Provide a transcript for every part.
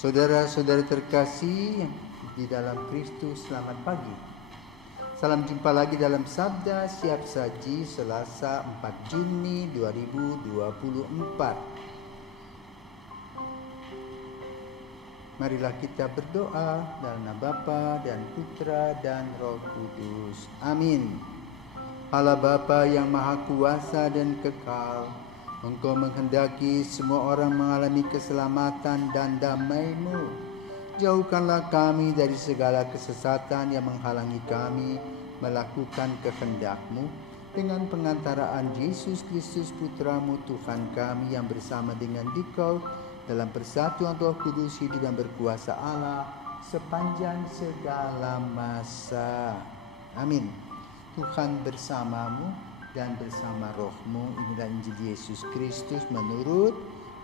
Saudara-saudara terkasih di dalam Kristus, selamat pagi. Salam jumpa lagi dalam Sabda Siap Saji Selasa 4 Juni 2024. Marilah kita berdoa dalam nama Bapa dan Putra dan Roh Kudus. Amin. Allah Bapa yang Maha Kuasa dan kekal, Engkau menghendaki semua orang mengalami keselamatan dan damai-Mu. Jauhkanlah kami dari segala kesesatan yang menghalangi kami melakukan kehendak-Mu, dengan pengantaraan Yesus Kristus Putra-Mu Tuhan kami, yang bersama dengan Dikau dalam persatuan Roh Kudus hidup dan berkuasa Allah sepanjang segala masa. Amin. Tuhan bersamamu dan bersama rohmu. Inilah Injil Yesus Kristus menurut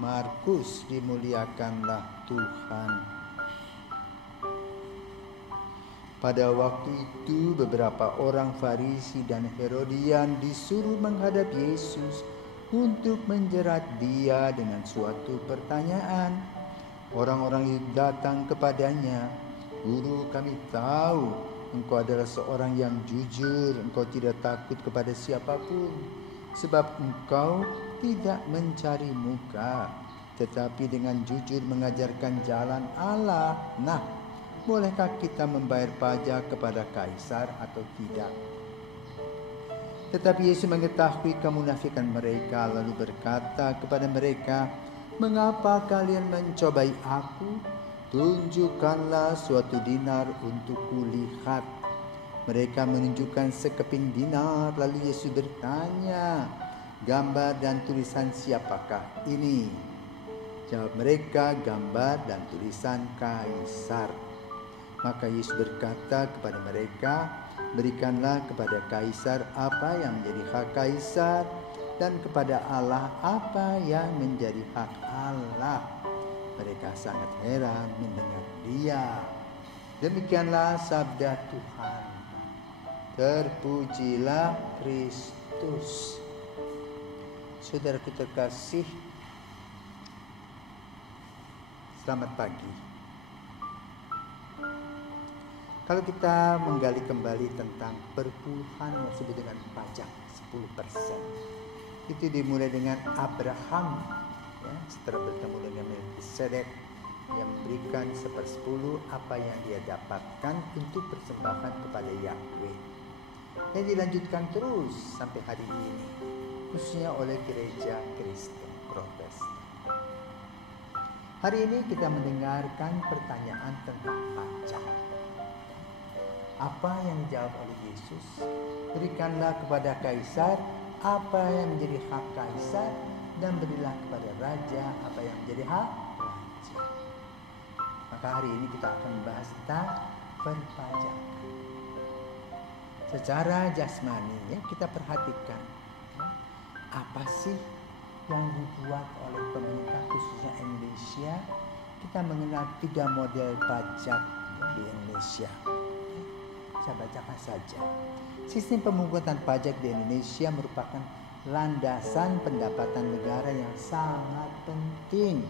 Markus. Dimuliakanlah Tuhan. Pada waktu itu beberapa orang Farisi dan Herodian disuruh menghadap Yesus untuk menjerat Dia dengan suatu pertanyaan. Orang-orang itu datang kepadanya, "Guru, kami tahu Engkau adalah seorang yang jujur, Engkau tidak takut kepada siapapun, sebab Engkau tidak mencari muka, tetapi dengan jujur mengajarkan jalan Allah. Nah, bolehkah kita membayar pajak kepada Kaisar atau tidak?" Tetapi Yesus mengetahui kemunafikan mereka, lalu berkata kepada mereka, "Mengapa kalian mencobai aku? Tunjukkanlah suatu dinar untuk kulihat." Mereka menunjukkan sekeping dinar. Lalu Yesus bertanya, "Gambar dan tulisan siapakah ini?" Jawab mereka, "Gambar dan tulisan Kaisar." Maka Yesus berkata kepada mereka, "Berikanlah kepada Kaisar apa yang menjadi hak Kaisar, dan kepada Allah apa yang menjadi hak Allah." Mereka sangat heran mendengar Dia. Demikianlah sabda Tuhan. Terpujilah Kristus. Saudara kita kasih, selamat pagi. Kalau kita menggali kembali tentang perpuluhan yang disebut dengan pajak 10%, itu dimulai dengan Abraham, ya, setelah bertemu dengan Melkisedek yang memberikan 1/10 apa yang dia dapatkan untuk persembahan kepada Yahweh. Dan dilanjutkan terus sampai hari ini, khususnya oleh gereja Kristen Protestan. Hari ini kita mendengarkan pertanyaan tentang pajak. Apa yang dijawab oleh Yesus? Berikanlah kepada Kaisar apa yang menjadi hak Kaisar, dan berilah kepada raja apa yang menjadi hak raja. Maka hari ini kita akan membahas tentang perpajakan. Secara jasmani, ya, kita perhatikan, ya, apa sih yang dibuat oleh pemerintah khususnya Indonesia. Kita mengenal 3 model pajak di Indonesia. Saya bacakan saja. Sistem pemungutan pajak di Indonesia merupakan landasan pendapatan negara yang sangat penting,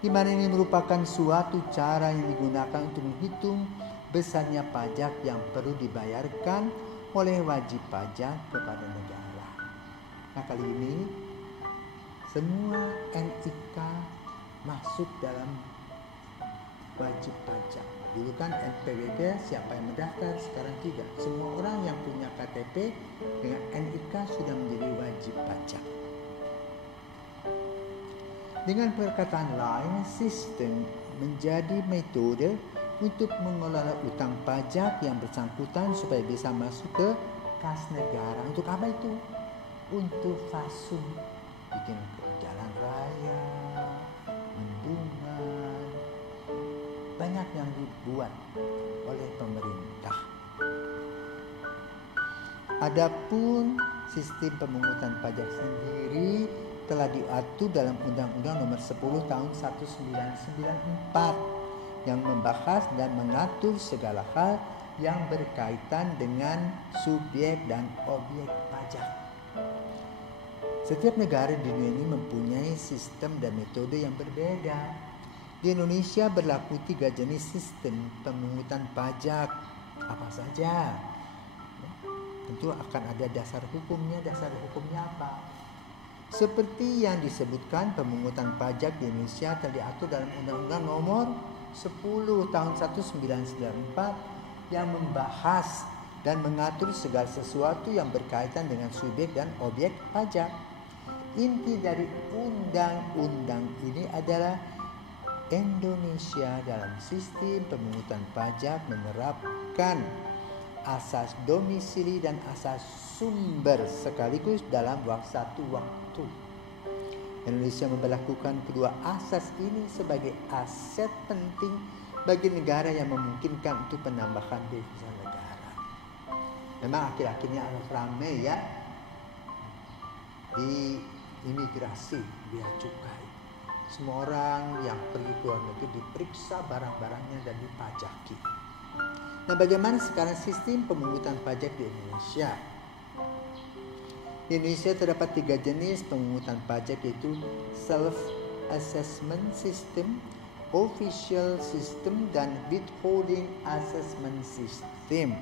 di mana ini merupakan suatu cara yang digunakan untuk menghitung besarnya pajak yang perlu dibayarkan oleh wajib pajak kepada negara. Nah, kali ini semua NIK masuk dalam wajib pajak. Dulu kan NPWP siapa yang mendaftar, sekarang tidak. Semua orang yang punya KTP dengan NIK sudah menjadi wajib pajak. Dengan perkataan lain, sistem menjadi metode untuk mengelola utang pajak yang bersangkutan supaya bisa masuk ke kas negara. Untuk apa itu? Untuk fasum, bikin jalan raya, bendungan, banyak yang dibuat oleh pemerintah. Adapun sistem pemungutan pajak sendiri telah diatur dalam Undang-Undang Nomor 10 Tahun 1994 yang membahas dan mengatur segala hal yang berkaitan dengan subjek dan objek pajak. Setiap negara di dunia ini mempunyai sistem dan metode yang berbeda. Di Indonesia berlaku 3 jenis sistem pemungutan pajak. Apa saja? Tentu akan ada dasar hukumnya. Dasar hukumnya apa? Seperti yang disebutkan, pemungutan pajak di Indonesia telah diatur dalam Undang-Undang Nomor 10 Tahun 1994 yang membahas dan mengatur segala sesuatu yang berkaitan dengan subjek dan objek pajak. Inti dari undang-undang ini adalah Indonesia dalam sistem pemungutan pajak menerapkan asas domisili dan asas sumber sekaligus dalam satu waktu. Indonesia memperlakukan kedua asas ini sebagai aset penting bagi negara yang memungkinkan untuk penambahan devisa negara. Memang akhir-akhirnya agak ramai ya di imigrasi, bea cukai. Semua orang yang pergi ke luar negeri diperiksa barang-barangnya dan dipajaki. Nah, bagaimana sekarang sistem pemungutan pajak di Indonesia? Di Indonesia terdapat 3 jenis pemungutan pajak, yaitu self-assessment system, official system, dan withholding assessment system.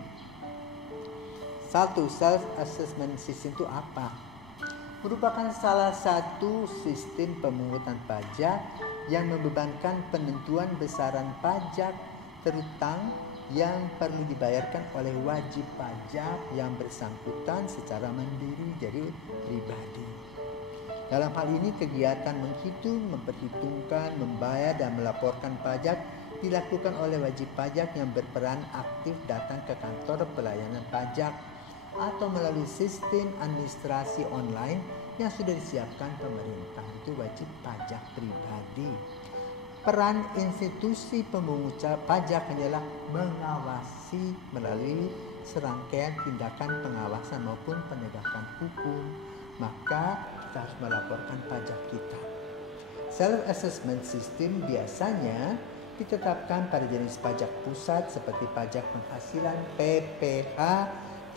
1. Self-assessment system itu apa? Merupakan salah satu sistem pemungutan pajak yang membebankan penentuan besaran pajak terutang yang perlu dibayarkan oleh wajib pajak yang bersangkutan secara mandiri dari pribadi. Dalam hal ini, kegiatan menghitung, memperhitungkan, membayar, dan melaporkan pajak dilakukan oleh wajib pajak yang berperan aktif datang ke kantor pelayanan pajak atau melalui sistem administrasi online yang sudah disiapkan pemerintah. Itu wajib pajak pribadi. Peran institusi pemungut pajak hanyalah mengawasi melalui serangkaian tindakan pengawasan maupun penegakan hukum. Maka kita harus melaporkan pajak kita. Self-assessment system biasanya ditetapkan pada jenis pajak pusat seperti pajak penghasilan PPH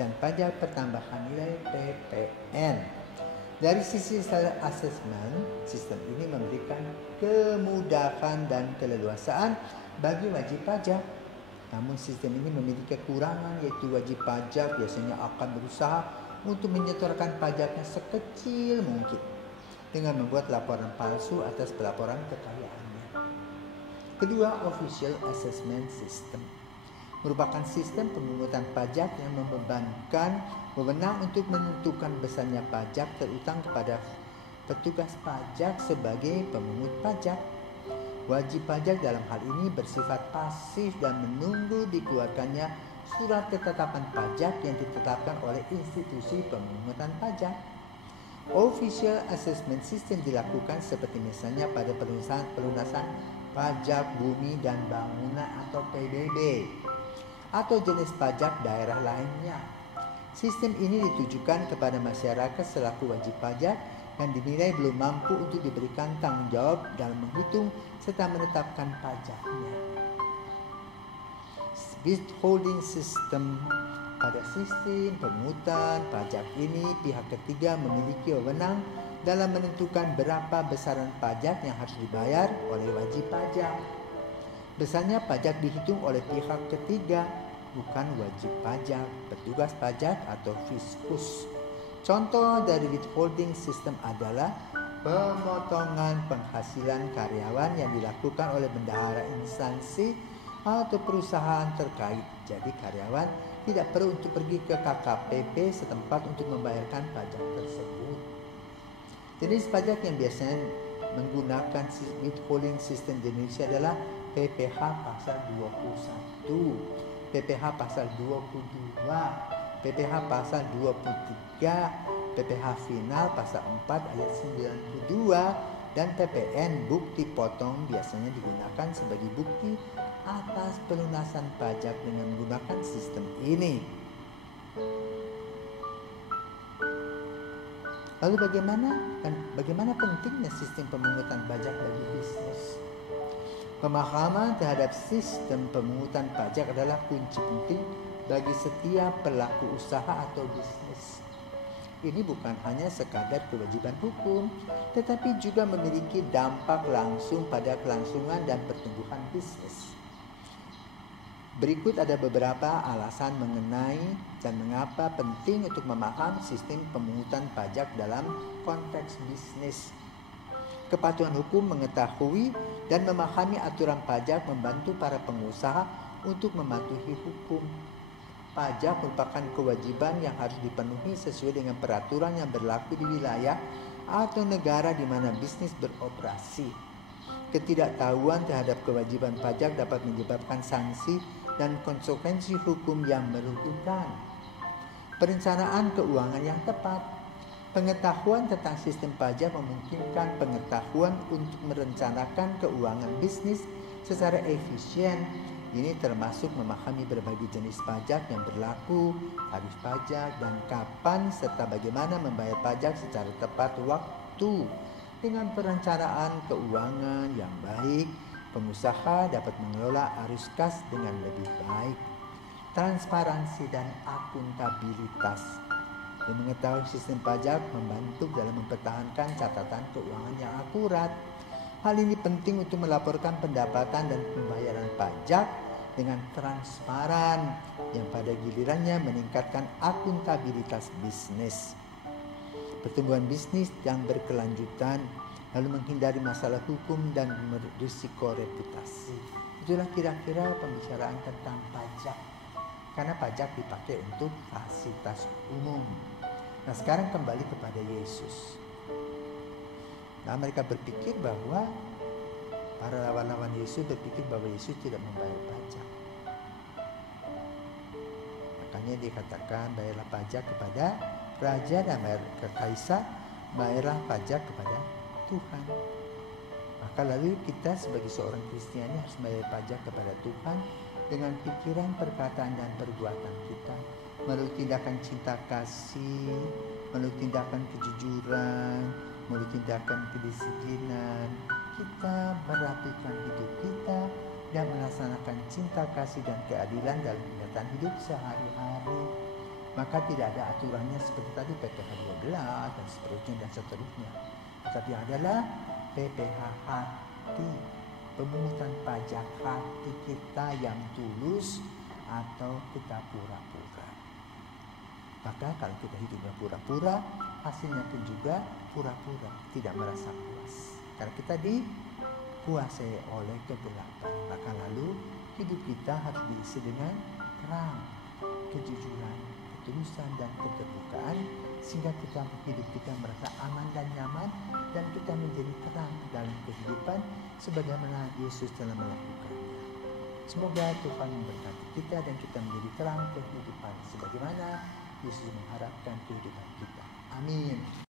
dan pajak pertambahan nilai PPN. Dari sisi self-assessment, sistem ini memberikan kemudahan dan keleluasaan bagi wajib pajak. Namun sistem ini memiliki kekurangan, yaitu wajib pajak biasanya akan berusaha untuk menyetorkan pajaknya sekecil mungkin dengan membuat laporan palsu atas pelaporan kekayaannya. Kedua, official assessment system merupakan sistem pemungutan pajak yang membebankan wewenang untuk menentukan besarnya pajak terutang kepada petugas pajak sebagai pemungut pajak. Wajib pajak dalam hal ini bersifat pasif dan menunggu dikeluarkannya surat ketetapan pajak yang ditetapkan oleh institusi pemungutan pajak. Official assessment system dilakukan seperti misalnya pada pelunasan pajak bumi dan bangunan atau PBB atau jenis pajak daerah lainnya. Sistem ini ditujukan kepada masyarakat selaku wajib pajak yang dinilai belum mampu untuk diberikan tanggung jawab dalam menghitung serta menetapkan pajaknya. Withholding system. Pada sistem pemungutan pajak ini, pihak ketiga memiliki wewenang dalam menentukan berapa besaran pajak yang harus dibayar oleh wajib pajak. Besarnya pajak dihitung oleh pihak ketiga, bukan wajib pajak, petugas pajak atau fiskus. Contoh dari withholding system adalah pemotongan penghasilan karyawan yang dilakukan oleh bendahara instansi atau perusahaan terkait. Jadi karyawan tidak perlu untuk pergi ke KKPP setempat untuk membayarkan pajak tersebut. Jenis pajak yang biasanya menggunakan withholding system di Indonesia adalah PPH pasal 21, PPH pasal 22, PPH pasal 23, PPH final pasal 4 ayat 92, dan PPN bukti potong biasanya digunakan sebagai bukti atas pelunasan pajak dengan menggunakan sistem ini. Lalu bagaimana pentingnya sistem pemungutan pajak bagi bisnis? Pemahaman terhadap sistem pemungutan pajak adalah kunci penting bagi setiap pelaku usaha atau bisnis. ini bukan hanya sekadar kewajiban hukum, tetapi juga memiliki dampak langsung pada kelangsungan dan pertumbuhan bisnis. Berikut ada beberapa alasan mengenai dan mengapa penting untuk memahami sistem pemungutan pajak dalam konteks bisnis. Kepatuhan hukum, mengetahui dan memahami aturan pajak membantu para pengusaha untuk mematuhi hukum. Pajak merupakan kewajiban yang harus dipenuhi sesuai dengan peraturan yang berlaku di wilayah atau negara di mana bisnis beroperasi. Ketidaktahuan terhadap kewajiban pajak dapat menyebabkan sanksi dan konsekuensi hukum yang merugikan. Perencanaan keuangan yang tepat. Pengetahuan tentang sistem pajak memungkinkan pengetahuan untuk merencanakan keuangan bisnis secara efisien. Ini termasuk memahami berbagai jenis pajak yang berlaku, tarif pajak, dan kapan serta bagaimana membayar pajak secara tepat waktu. Dengan perencanaan keuangan yang baik, pengusaha dapat mengelola arus kas dengan lebih baik. Transparansi dan akuntabilitas. Mengetahui sistem pajak membantu dalam mempertahankan catatan keuangan yang akurat. Hal ini penting untuk melaporkan pendapatan dan pembayaran pajak dengan transparan yang pada gilirannya meningkatkan akuntabilitas bisnis. Pertumbuhan bisnis yang berkelanjutan, lalu menghindari masalah hukum dan risiko reputasi. Itulah kira-kira pembicaraan tentang pajak. Karena pajak dipakai untuk fasilitas umum. Nah, sekarang kembali kepada Yesus. Nah, mereka berpikir bahwa para lawan-lawan Yesus berpikir bahwa Yesus tidak membayar pajak. Makanya dikatakan bayarlah pajak kepada raja dan bayar ke kaisar, bayarlah pajak kepada Tuhan. Maka lalu kita sebagai seorang Kristiani harus bayar pajak kepada Tuhan dengan pikiran, perkataan, dan perbuatan kita, melalui tindakan cinta kasih, melalui tindakan kejujuran, melalui tindakan kedisiplinan. Kita merapikan hidup kita dan melaksanakan cinta kasih dan keadilan dalam kegiatan hidup sehari-hari. Maka tidak ada aturannya seperti tadi PPh 12 dan seterusnya. Tetapi adalah PPh hati, pemungutan pajak hati kita yang tulus atau kita pura-pura. Maka kalau kita hidupnya pura-pura, hasilnya pun juga pura-pura, tidak merasa puas. Karena kita dikuasai oleh kegelapan. Maka lalu hidup kita harus diisi dengan terang, kejujuran, ketulusan, dan keterbukaan, sehingga hidup kita merasa aman dan nyaman, dan kita menjadi terang dalam kehidupan sebagaimana Yesus telah melakukannya. Semoga Tuhan memberkati kita dan kita menjadi terang kehidupan sebagaimana Yesus mengharapkan kehidupan kita. Amin.